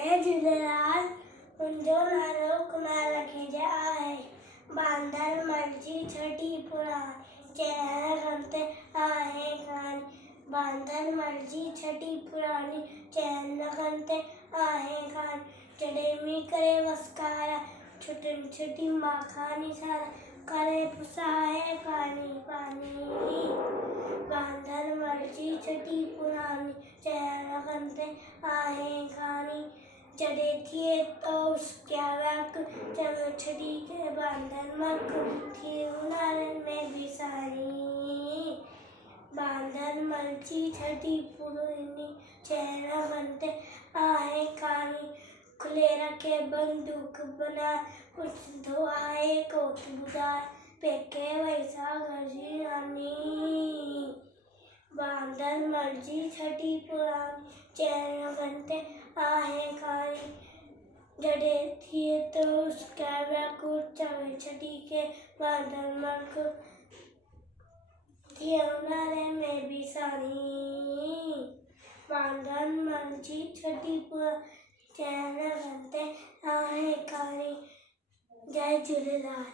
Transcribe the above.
जय झूलेलाल। मुंहिंजो नालो कुनाल रखेजा आहे। बांदर मर्जी छठी पुराणी चइण खनते आहे कहानी। बांदर मर्जी छठी पुराणी चइण खनते आहे कहानी। जॾहिं मींहुं करे वसकाया छुटियुनि छुटी माखानी सारा करे पुसाए पानी पानी। बांदर मर्जी छठी पुराणी चइण खनते आहे कहानी। जॾहिं थिए तो उसका वक चङो छॾी के बांदर मक थिए उन्हारनि में बि साणी। बांदर मर्जी छठी पुराणी चइण खनते आहे कहानी। खुले रखे बंदूक बना पुछंदो आहे कोट ॿुधाए पेके वैसा गरजी नानी। बांदर मर्जी छठी पुराणी चइण खनते आहे कहानी। जॾहिं थिए तो उसका व्याकुल चवे छॾी के बांदर मक थिए उन्हारे में बि साणी। बांदर मर्जी छठी पुराणी चइण खनते आहे कहानी। जय झूलेलाल।